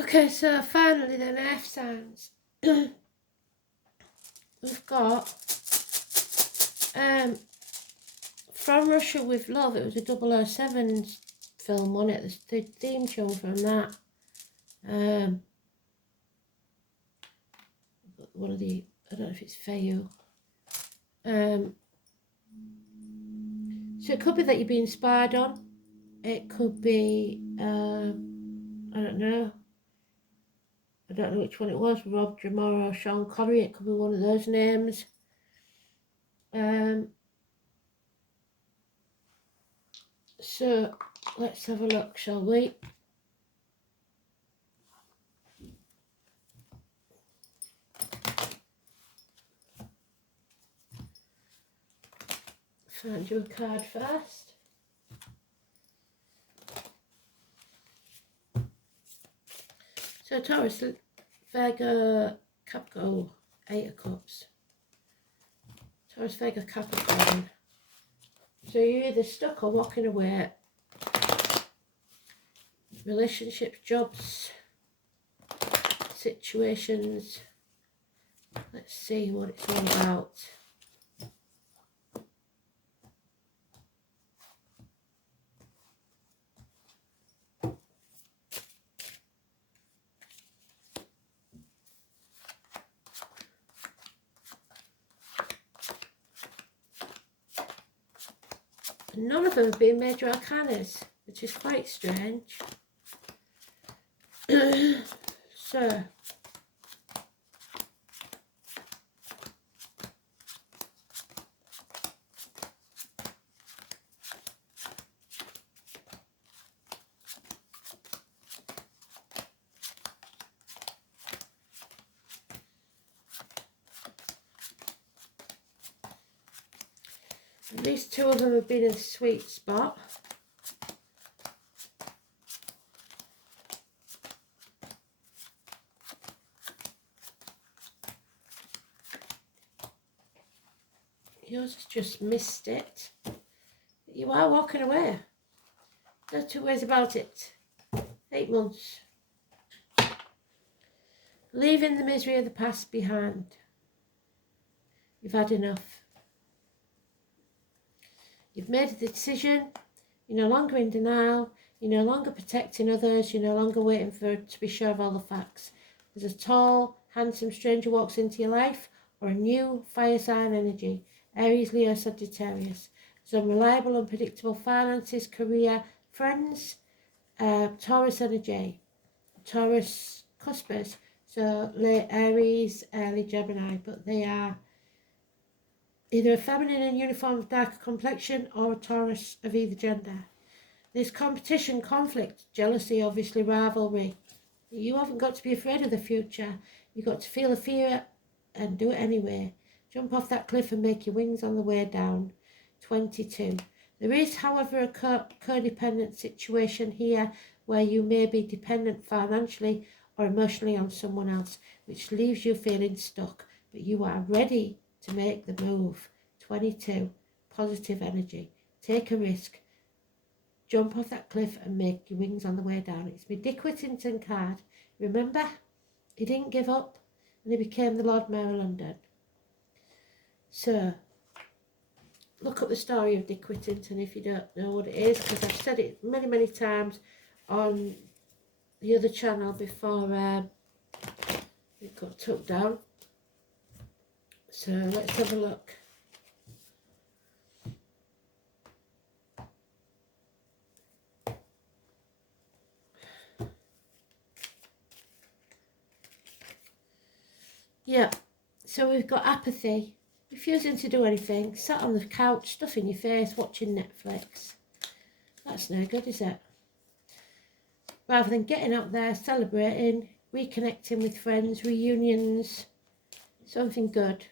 Okay, so finally then F signs. We've got From Russia with Love. It was a 007 film, wasn't it? The theme tune from that. One of the, I don't know if it's Fayou. So it could be that you're being spied on. It could be, I don't know. I don't know which one it was, Rob Jamora or Sean Connery. It could be one of those names. So let's have a look, shall we? Find you a card first. So Taurus, Vega, Capricorn, 8 of Cups. Taurus, Vega, Capricorn. So you're either stuck or walking away. Relationships, jobs, situations. Let's see what it's all about. None of them have been major arcanas, which is quite strange. So, at least 2 of them have been in a sweet spot. Yours has just missed it. You are walking away. No 2 ways about it. 8 months. Leaving the misery of the past behind. You've had enough. You've made a decision. You're no longer in denial. You're no longer protecting others. You're no longer waiting to be sure of all the facts. There's a tall, handsome stranger walks into your life, or a new fire sign energy. Aries, Leo, Sagittarius. There's unreliable, unpredictable finances, career, friends. Taurus energy. Taurus cuspers. So late Aries, early Gemini. But they are either a feminine in uniform of darker complexion or a Taurus of either gender. There's competition, conflict, jealousy, obviously rivalry. You haven't got to be afraid of the future. You've got to feel the fear and do it anyway. Jump off that cliff and make your wings on the way down. 22. There is, however, a codependent situation here where you may be dependent financially or emotionally on someone else, which leaves you feeling stuck, but you are ready to make the move. 22. Positive energy. Take a risk. Jump off that cliff and make your wings on the way down. It's my Dick Whittington card. Remember? He didn't give up and he became the Lord Mayor of London. So, look up the story of Dick Whittington if you don't know what it is, because I've said it many, many times on the other channel before it got took down. So, let's have a look. Yeah, so we've got apathy, refusing to do anything, sat on the couch, stuffing your face, watching Netflix. That's no good, is it? Rather than getting out there, celebrating, reconnecting with friends, reunions, something good.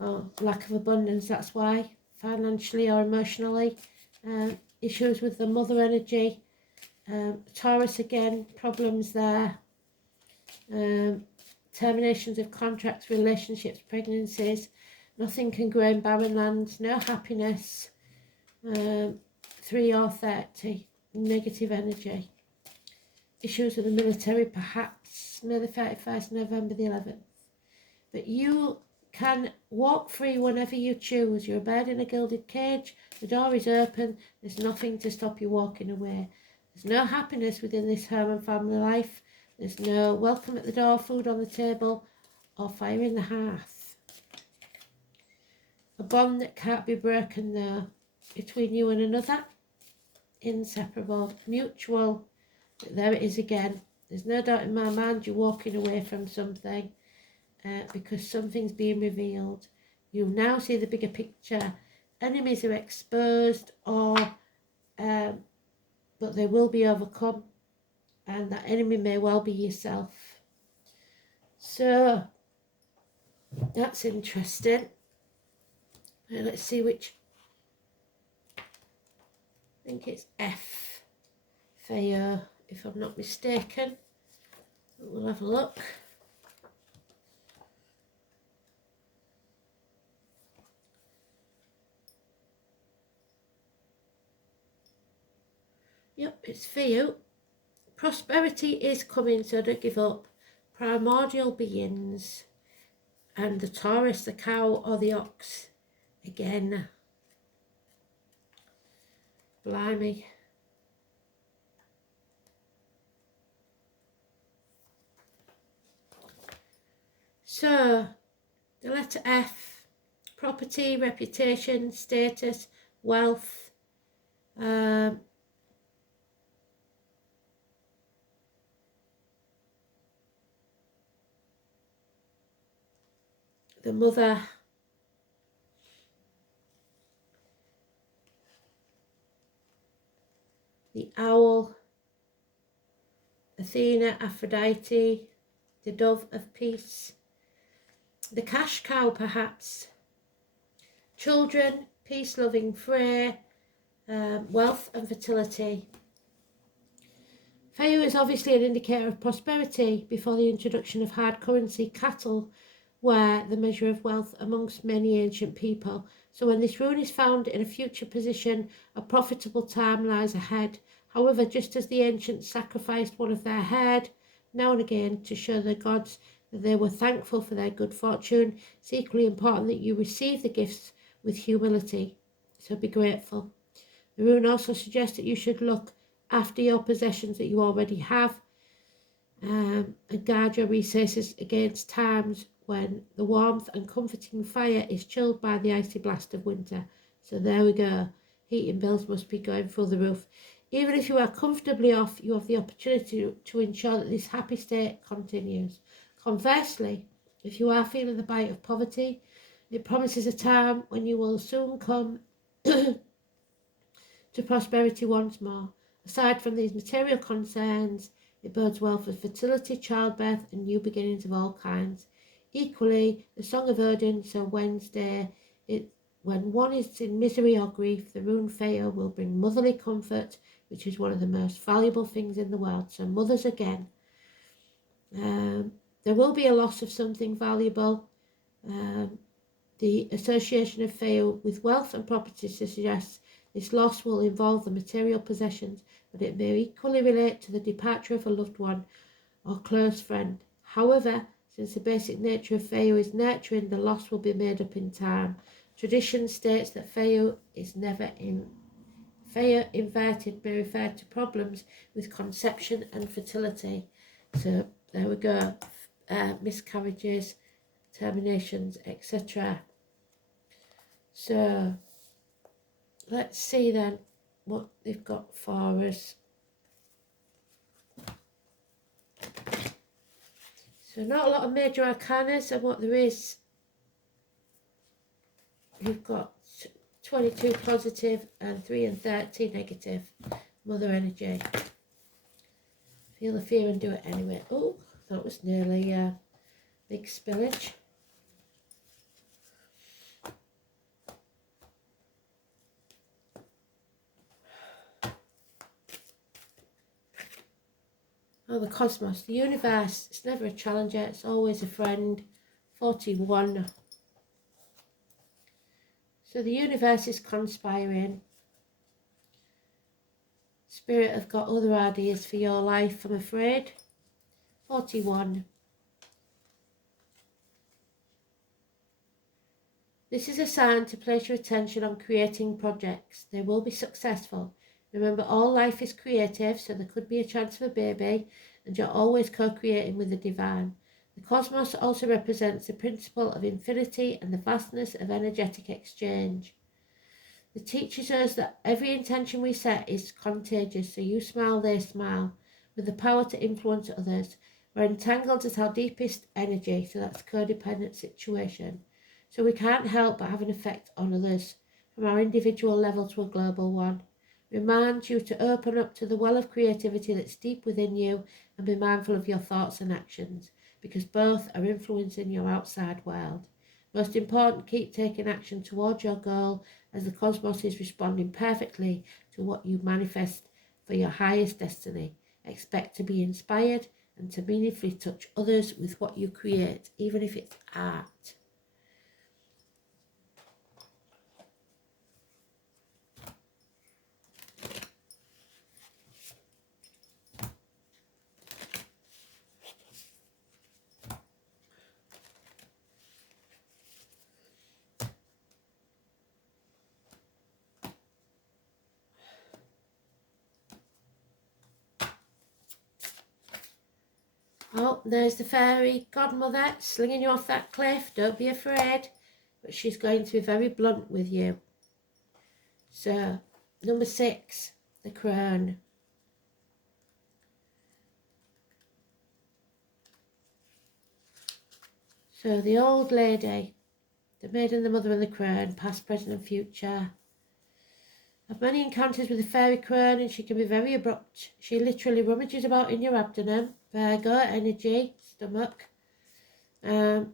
Oh, lack of abundance, that's why, financially or emotionally. Issues with the mother energy. Taurus again, problems there. Terminations of contracts, relationships, pregnancies. Nothing can grow in barren land. No happiness. 3 or 30. Negative energy. issues with the military, perhaps May the 31st, November the 11th. But you can walk free whenever you choose. You're a bird in a gilded cage. The door is open. There's nothing to stop you walking away. There's no happiness within this home and family life. There's no welcome at the door, food on the table, or fire in the hearth. A bond that can't be broken, though, between you and another. Inseparable, mutual. But there it is again. There's no doubt in my mind you're walking away from something because something's being revealed. You now see the bigger picture. Enemies are exposed, or but they will be overcome, and that enemy may well be yourself. So that's interesting. Let's see which. I think it's F, Feo, if I'm not mistaken. We'll have a look. Yep, it's Feo. Prosperity is coming, so don't give up. Primordial beings. And the Taurus, the cow, or the ox. Again. Blimey. So, the letter F. Property, reputation, status, wealth. The mother, the owl, Athena, Aphrodite, the dove of peace, the cash cow perhaps, children, peace-loving Frey, wealth and fertility. Feo is obviously an indicator of prosperity before the introduction of hard currency. Cattle were the measure of wealth amongst many ancient people. So when this rune is found in a future position, a profitable time lies ahead. However, just as the ancients sacrificed one of their herd now and again to show the gods that they were thankful for their good fortune, it's equally important that you receive the gifts with humility. So be grateful. The rune also suggests that you should look after your possessions that you already have and guard your resources against times when the warmth and comforting fire is chilled by the icy blast of winter. So there we go. Heating bills must be going through the roof. Even if you are comfortably off, you have the opportunity to ensure that this happy state continues. Conversely, if you are feeling the bite of poverty, it promises a time when you will soon come to prosperity once more. Aside from these material concerns, it bodes well for fertility, childbirth, and new beginnings of all kinds. Equally, the Song of Odin, so Wednesday, when one is in misery or grief, the rune Feo will bring motherly comfort, which is one of the most valuable things in the world. So mothers again. There will be a loss of something valuable. The association of Feo with wealth and property suggests this loss will involve the material possessions, but it may equally relate to the departure of a loved one or close friend. However, since the basic nature of Feo is nurturing, the loss will be made up in time. Tradition states that Feo is never in. Feo inverted may refer to problems with conception and fertility. So there we go. Miscarriages, terminations, etc. So let's see then what they've got for us. So not a lot of major arcana, so what there is, you've got 22 positive and 3 and 30 negative. Mother energy. Feel the fear and do it anyway. Oh, that was nearly big spillage. Oh, the cosmos, the universe, it's never a challenger, it's always a friend. 41. So the universe is conspiring. Spirit have got other ideas for your life, I'm afraid. 41. This is a sign to place your attention on creating projects. They will be successful. Remember, all life is creative, so there could be a chance of a baby, and you're always co-creating with the divine. The cosmos also represents the principle of infinity and the vastness of energetic exchange. It teaches us that every intention we set is contagious, so you smile, they smile, with the power to influence others. We're entangled at our deepest energy, so that's codependent situation. So we can't help but have an effect on others, from our individual level to a global one. Remind you to open up to the well of creativity that's deep within you and be mindful of your thoughts and actions, because both are influencing your outside world. Most important, keep taking action towards your goal, as the cosmos is responding perfectly to what you manifest for your highest destiny. Expect to be inspired and to meaningfully touch others with what you create, even if it's art. Oh, there's the fairy godmother slinging you off that cliff. Don't be afraid. But she's going to be very blunt with you. So, number 6, the crone. So, the old lady, the maiden, the mother and the crone, past, present and future. I've many encounters with the fairy crone, and she can be very abrupt. She literally rummages about in your abdomen, Virgo, energy, stomach, pulling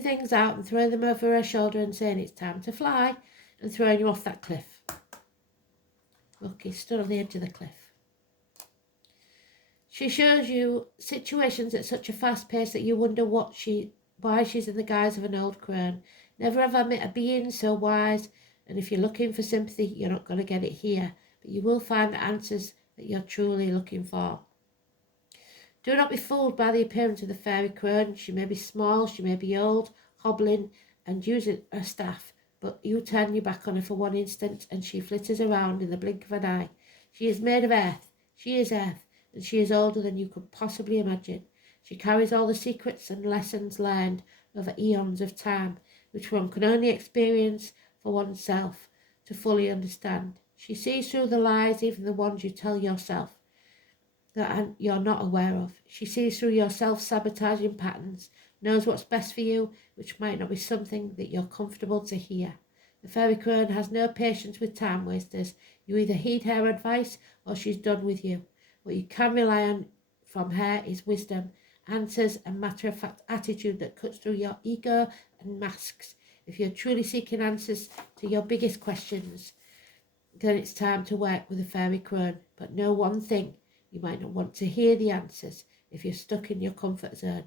things out and throwing them over her shoulder and saying it's time to fly, and throwing you off that cliff. Look, he's stood on the edge of the cliff. She shows you situations at such a fast pace that you wonder why she's in the guise of an old crone. Never have I met a being so wise, and if you're looking for sympathy, you're not going to get it here, but you will find the answers that you're truly looking for. Do not be fooled by the appearance of the fairy crone. She may be small, she may be old, hobbling and using a staff, but you turn your back on her for one instant and she flitters around in the blink of an eye. She is made of earth, she is earth, and she is older than you could possibly imagine. She carries all the secrets and lessons learned over eons of time, which one can only experience for oneself to fully understand. She sees through the lies, even the ones you tell yourself, that you're not aware of. She sees through your self-sabotaging patterns, knows what's best for you, which might not be something that you're comfortable to hear. The fairy crone has no patience with time wasters. You either heed her advice or she's done with you. What you can rely on from her is wisdom, answers and matter-of-fact attitude that cuts through your ego and masks. If you're truly seeking answers to your biggest questions, then it's time to work with the fairy crone. But know one thing, you might not want to hear the answers if you're stuck in your comfort zone.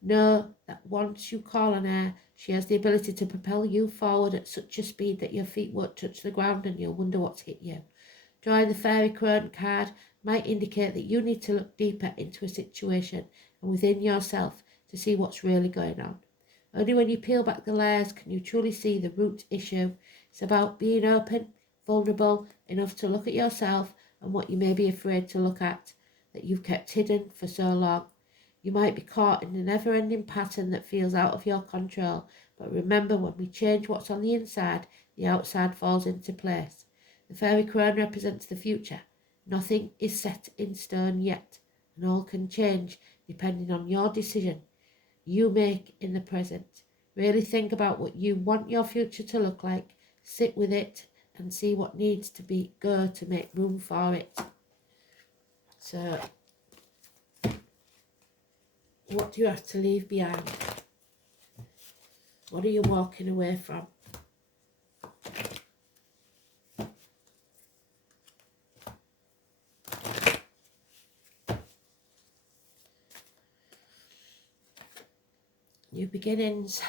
Know that once you call on her, she has the ability to propel you forward at such a speed that your feet won't touch the ground and you'll wonder what's hit you. Drawing the fairy crone card might indicate that you need to look deeper into a situation and within yourself to see what's really going on. Only when you peel back the layers can you truly see the root issue. It's about being open, vulnerable enough to look at yourself and what you may be afraid to look at, that you've kept hidden for so long. You might be caught in a never-ending pattern that feels out of your control, but remember, when we change what's on the inside, the outside falls into place. The fairy crown represents the future. Nothing is set in stone yet, and all can change depending on your decision you make in the present. Really think about what you want your future to look like, sit with it, and see what needs to go to make room for it. So, what do you have to leave behind? What are you walking away from? New beginnings.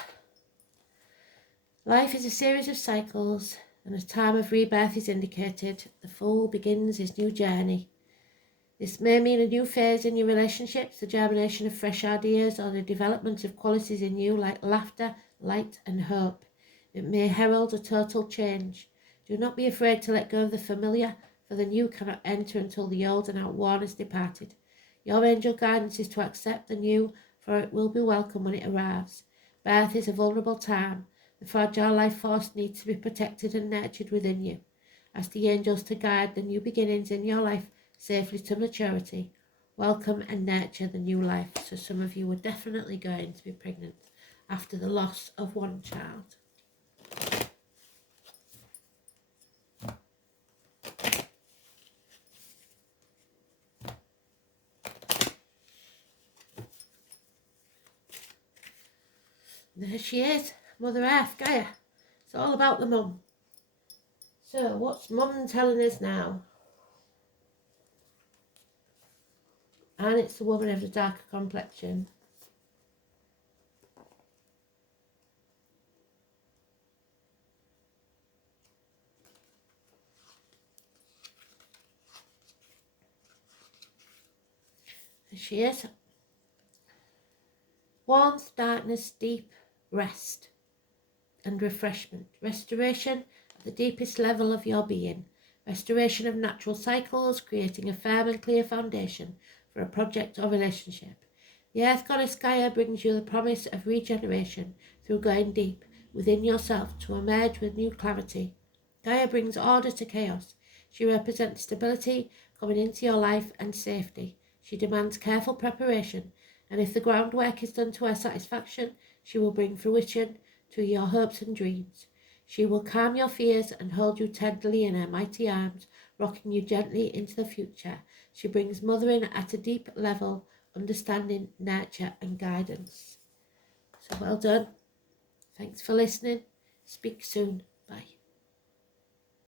Life is a series of cycles. and a time of rebirth is indicated. The Fool begins his new journey. This may mean a new phase in your relationships, the germination of fresh ideas, or the development of qualities in you like laughter, light and hope. It may herald a total change. Do not be afraid to let go of the familiar, for the new cannot enter until the old and outworn has departed. Your angel guidance is to accept the new, for it will be welcome when it arrives. Birth is a vulnerable time. The fragile life force needs to be protected and nurtured within you. Ask the angels to guide the new beginnings in your life safely to maturity. Welcome and nurture the new life. So some of you are definitely going to be pregnant after the loss of one child. There she is, Mother Earth, Gaia. It's all about the mum. So what's mum telling us now? And it's the woman of the darker complexion. There she is. Warmth, darkness, deep rest and refreshment. Restoration at the deepest level of your being. Restoration of natural cycles, creating a firm and clear foundation for a project or relationship. The Earth Goddess Gaia brings you the promise of regeneration through going deep within yourself to emerge with new clarity. Gaia brings order to chaos. She represents stability coming into your life and safety. She demands careful preparation, and if the groundwork is done to her satisfaction, she will bring fruition to your hopes and dreams. She will calm your fears and hold you tenderly in her mighty arms, rocking you gently into the future. She brings mothering at a deep level, understanding, nurture and guidance. So well done. Thanks for listening. Speak soon. Bye.